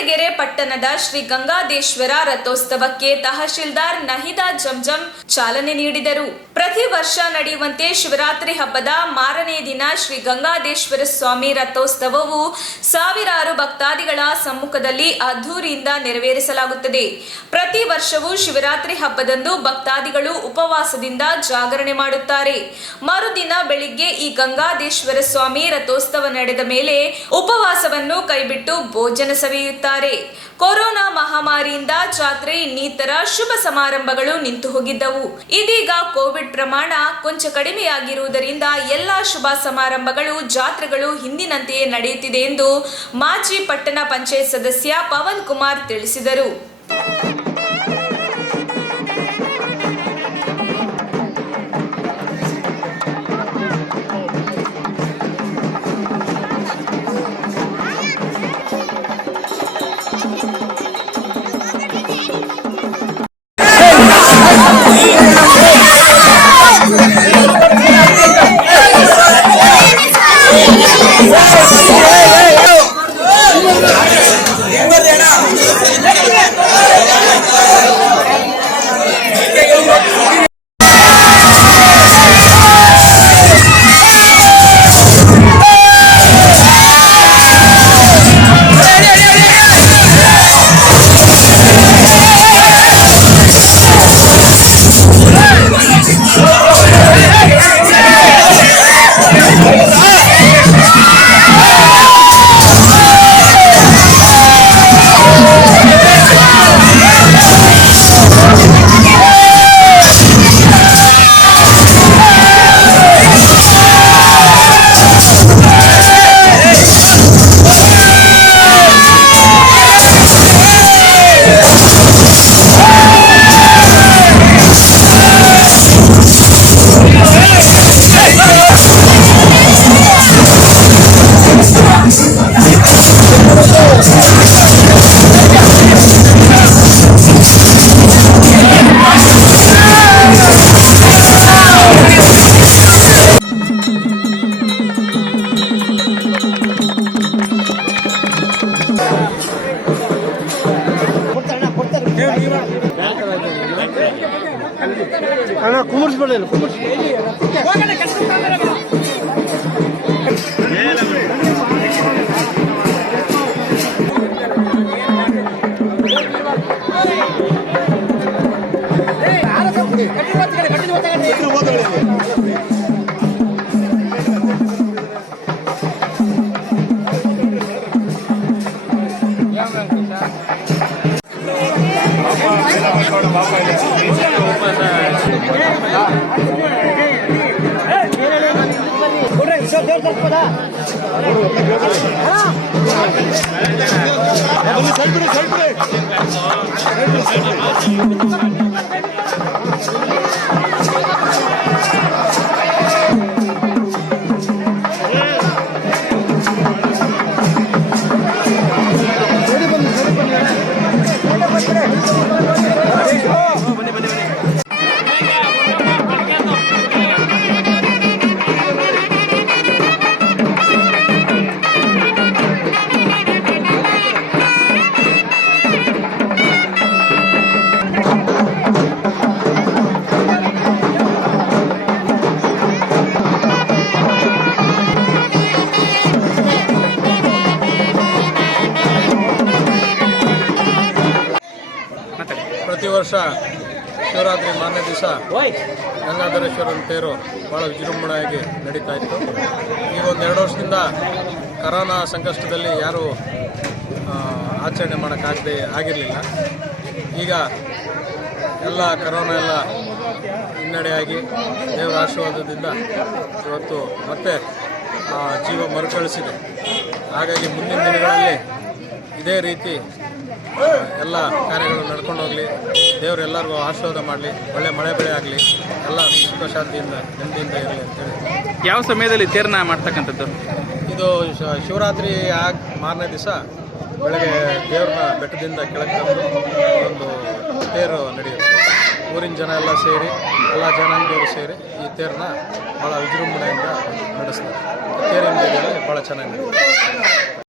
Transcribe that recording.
ಕೊರಟಗೆರೆ ಪಟ್ಟಣದ ಶ್ರೀ ಗಂಗಾದೇಶ್ವರ ರಥೋತ್ಸವಕ್ಕೆ ತಹಶೀಲ್ದಾರ್ ನಹಿದಾ ಜಂಜಂ ಚಾಲನೆ ನೀಡಿದರು. ಪ್ರತಿ ವರ್ಷ ನಡೆಯುವಂತೆ ಶಿವರಾತ್ರಿ ಹಬ್ಬದ ಮಾರನೇ ದಿನ ಶ್ರೀ ಗಂಗಾದೇಶ್ವರ ಸ್ವಾಮಿ ರಥೋತ್ಸವವು ಸಾವಿರಾರು ಭಕ್ತಾದಿಗಳ ಸಮ್ಮುಖದಲ್ಲಿ ಅದ್ದೂರಿಯಿಂದ ನೆರವೇರಿಸಲಾಗುತ್ತದೆ. ಪ್ರತಿ ವರ್ಷವೂ ಶಿವರಾತ್ರಿ ಹಬ್ಬದಂದು ಭಕ್ತಾದಿಗಳು ಉಪವಾಸದಿಂದ ಜಾಗರಣೆ ಮಾಡುತ್ತಾರೆ. ಮರುದಿನ ಬೆಳಿಗ್ಗೆ ಈ ಗಂಗಾದೇಶ್ವರ ಸ್ವಾಮಿ ರಥೋತ್ಸವ ನಡೆದ ಮೇಲೆ ಉಪವಾಸವನ್ನು ಕೈಬಿಟ್ಟು ಭೋಜನ ಸವಿಯುತ್ತಾರೆ. ಕೊರೋನಾ ಮಹಾಮಾರಿಯಿಂದ ಜಾತ್ರೆ ಇನ್ನಿತರ ಶುಭ ಸಮಾರಂಭಗಳು ನಿಂತು ಹೋಗಿದ್ದವು. ಇದೀಗ ಕೋವಿಡ್ ಪ್ರಮಾಣ ಕೊಂಚ ಕಡಿಮೆಯಾಗಿರುವುದರಿಂದ ಎಲ್ಲಾ ಶುಭ ಸಮಾರಂಭಗಳು ಜಾತ್ರೆಗಳು ಹಿಂದಿನಂತೆಯೇ ನಡೆಯುತ್ತಿದೆ ಎಂದು ಮಾಜಿ ಪಟ್ಟಣ ಪಂಚಾಯತ್ ಸದಸ್ಯ ಪವನ್ ಕುಮಾರ್ ತಿಳಿಸಿದರು. ಅಣ್ಣ ಕುಮರ್ಸ್ಬಿಡಲ್ಲ ಪ್ರತಿ ವರ್ಷ ಶಿವರಾತ್ರಿ ಮಾರನೇ ದಿವಸ ಗಂಗಾಧರೇಶ್ವರನ ತೇರು ಭಾಳ ವಿಜೃಂಭಣೆಯಾಗಿ ನಡೀತಾ ಇತ್ತು. ಈಗ ಒಂದು 2 ವರ್ಷದಿಂದ ಕರೋನಾ ಸಂಕಷ್ಟದಲ್ಲಿ ಯಾರೂ ಆಚರಣೆ ಆಗಿರಲಿಲ್ಲ. ಈಗ ಎಲ್ಲ ಕರೋನಾ ಎಲ್ಲ ಹಿನ್ನಡೆಯಾಗಿ ದೇವರ ಆಶೀರ್ವಾದದಿಂದ ಇವತ್ತು ಮತ್ತೆ ಜೀವ ಮರುಕಳಿಸಿದೆ. ಹಾಗಾಗಿ ಮುಂದಿನ ದಿನಗಳಲ್ಲಿ ಇದೇ ರೀತಿ ಎಲ್ಲ ಕಾರ್ಯಗಳು ನಡ್ಕೊಂಡು ಹೋಗಲಿ, ದೇವರು ಎಲ್ಲರಿಗೂ ಆಶೀರ್ವಾದ ಮಾಡಲಿ, ಒಳ್ಳೆ ಮಳೆ ಬೆಳೆ ಆಗಲಿ, ಎಲ್ಲ ಸುಖ ಶಾಂತಿಯಿಂದ ನೆಮ್ಮದಿಯಿಂದ ಇರಲಿ ಅಂತೇಳಿ. ಯಾವ ಸಮಯದಲ್ಲಿ ತೇರನ್ನ ಮಾಡ್ತಕ್ಕಂಥದ್ದು? ಇದು ಶಿವರಾತ್ರಿ ಮಾರನೇ ದಿವಸ ಬೆಳಗ್ಗೆ ದೇವ್ರನ್ನ ಬೆಟ್ಟದಿಂದ ಕೆಳಗೆ ತಂದು ಒಂದು ತೇರು ನಡೆಯುತ್ತೆ. ಊರಿನ ಜನ ಎಲ್ಲ ಸೇರಿ, ಎಲ್ಲ ಜನಾಂಗದವರು ಸೇರಿ ಈ ತೇರನ್ನ ಭಾಳ ವಿಜೃಂಭಣೆಯಿಂದ ನಡೆಸ್ತಾರೆ. ತೇರಿನ ಭಾಳ ಚೆನ್ನಾಗಿ ನಡೆಯುತ್ತೆ.